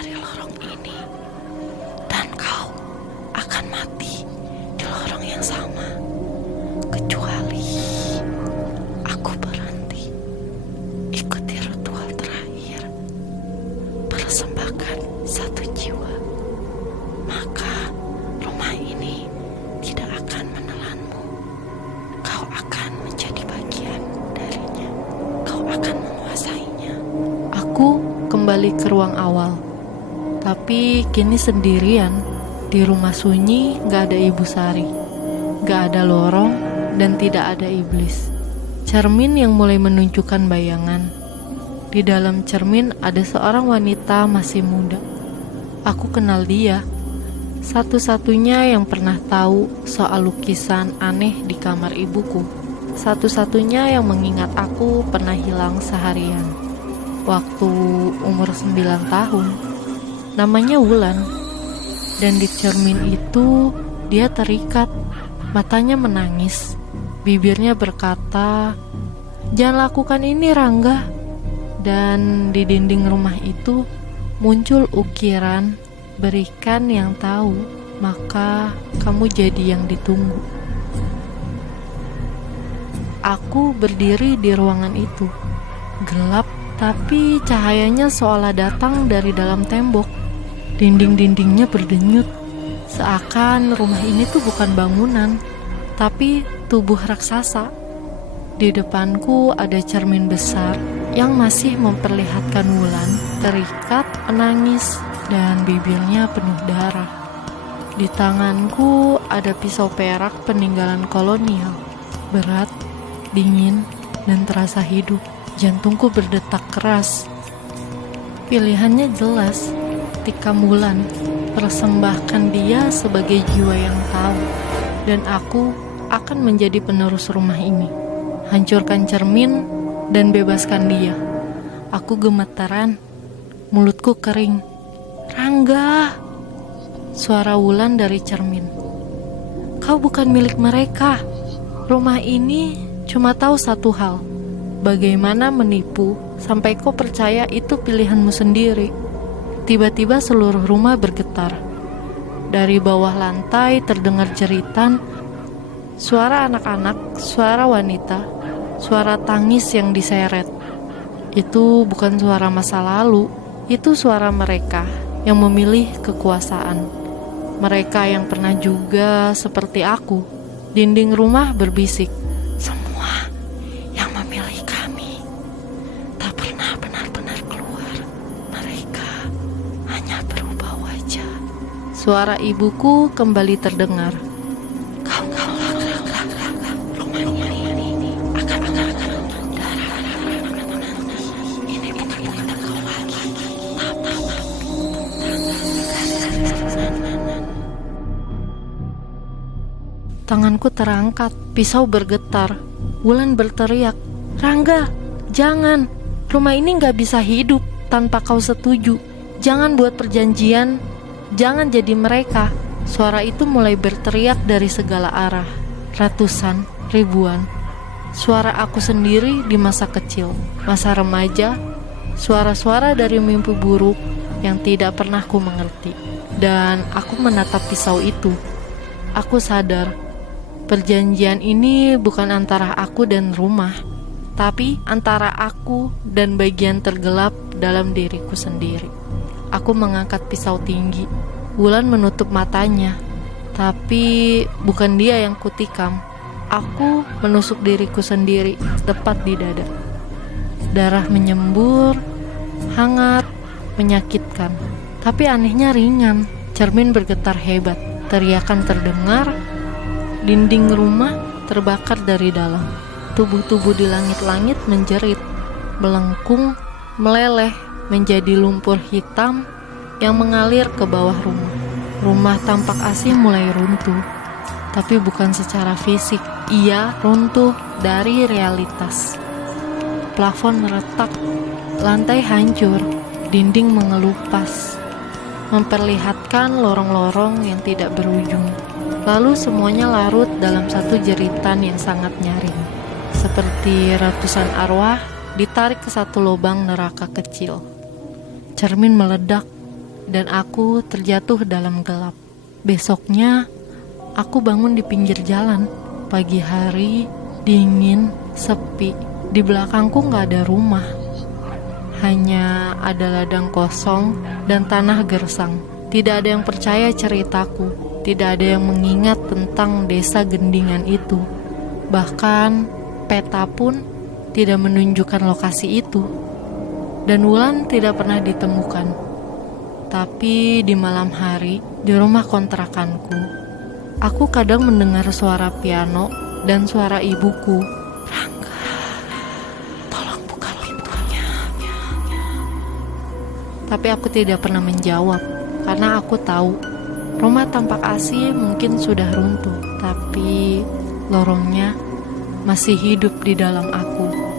dari lorong ini, dan kau akan mati di lorong yang sama, kecuali aku berhenti. Ikuti ritual terakhir, persembahkan satu jiwa, maka rumah ini tidak akan menelanmu. Kau akan menjadi bagian darinya. Kau akan menguasainya. Aku kembali ke ruang awal, tapi kini sendirian. Di rumah sunyi gak ada Ibu Sari, gak ada lorong, dan tidak ada iblis. Cermin yang mulai menunjukkan bayangan. Di dalam cermin ada seorang wanita masih muda. Aku kenal dia, satu-satunya yang pernah tahu soal lukisan aneh di kamar ibuku. Satu-satunya yang mengingat aku pernah hilang seharian waktu umur 9 tahun. Namanya Wulan. Dan di cermin itu dia terikat, matanya menangis, bibirnya berkata, "Jangan lakukan ini, Rangga." Dan di dinding rumah itu muncul ukiran, "Berikan yang tahu, maka kamu jadi yang ditunggu." Aku berdiri di ruangan itu, gelap tapi cahayanya seolah datang dari dalam tembok. Dinding-dindingnya berdenyut, seakan rumah ini tuh bukan bangunan, tapi tubuh raksasa. Di depanku ada cermin besar yang masih memperlihatkan Wulan terikat, menangis, dan bibirnya penuh darah. Di tanganku ada pisau perak peninggalan kolonial, berat, dingin, dan terasa hidup. Jantungku berdetak keras. Pilihannya jelas, tikam Wulan, persembahkan dia sebagai jiwa yang tahu, dan aku akan menjadi penerus rumah ini. Hancurkan cermin dan bebaskan dia. Aku gemetaran, mulutku kering. "Rangga!" Suara Wulan dari cermin. "Kau bukan milik mereka. Rumah ini cuma tahu satu hal, bagaimana menipu sampai kau percaya itu pilihanmu sendiri." Tiba-tiba seluruh rumah bergetar. Dari bawah lantai terdengar jeritan, suara anak-anak, suara wanita, suara tangis yang diseret. Itu bukan suara masa lalu, itu suara mereka yang memilih kekuasaan. Mereka yang pernah juga seperti aku. Dinding rumah berbisik, Semua yang memilih kami tak pernah benar-benar keluar. Mereka hanya berubah wajah. suara ibuku kembali terdengar. Kau rumah ini akan darah. Ini bukan kau lagi. Tanganku terangkat, pisau bergetar. Wulan berteriak, "Rangga, jangan. Rumah ini gak bisa hidup tanpa kau setuju. Jangan buat perjanjian, jangan jadi mereka." Suara itu mulai berteriak dari segala arah. Ratusan, ribuan. Suara aku sendiri di masa kecil, masa remaja. Suara-suara dari mimpi buruk yang tidak pernah ku mengerti. Dan aku menatap pisau itu. Aku sadar, perjanjian ini bukan antara aku dan rumah, tapi antara aku dan bagian tergelap dalam diriku sendiri. Aku mengangkat pisau tinggi. Wulan menutup matanya, tapi bukan dia yang kutikam. Aku menusuk diriku sendiri tepat di dada. Darah menyembur, hangat, menyakitkan, tapi anehnya ringan. Cermin bergetar hebat, teriakan terdengar. Dinding rumah terbakar dari dalam. Tubuh-tubuh di langit-langit menjerit, melengkung, meleleh menjadi lumpur hitam yang mengalir ke bawah rumah. Rumah tampak asing mulai runtuh, tapi bukan secara fisik. Ia runtuh dari realitas. Plafon retak, lantai hancur, dinding mengelupas, memperlihatkan lorong-lorong yang tidak berujung. Lalu semuanya larut dalam satu jeritan yang sangat nyaring, seperti ratusan arwah ditarik ke satu lubang neraka kecil. Cermin meledak, dan aku terjatuh dalam gelap. Besoknya, aku bangun di pinggir jalan. Pagi hari, dingin, sepi. Di belakangku gak ada rumah. Hanya ada ladang kosong dan tanah gersang. Tidak ada yang percaya ceritaku. Tidak ada yang mengingat tentang desa Gendingan itu. Bahkan, peta pun tidak menunjukkan lokasi itu. Dan Wulan tidak pernah ditemukan. Tapi di malam hari, di rumah kontrakanku, aku kadang mendengar suara piano dan suara ibuku. Rangga, tolong buka pintunya. Tapi aku tidak pernah menjawab, karena aku tahu rumah tampak asli mungkin sudah runtuh, tapi lorongnya masih hidup di dalam aku.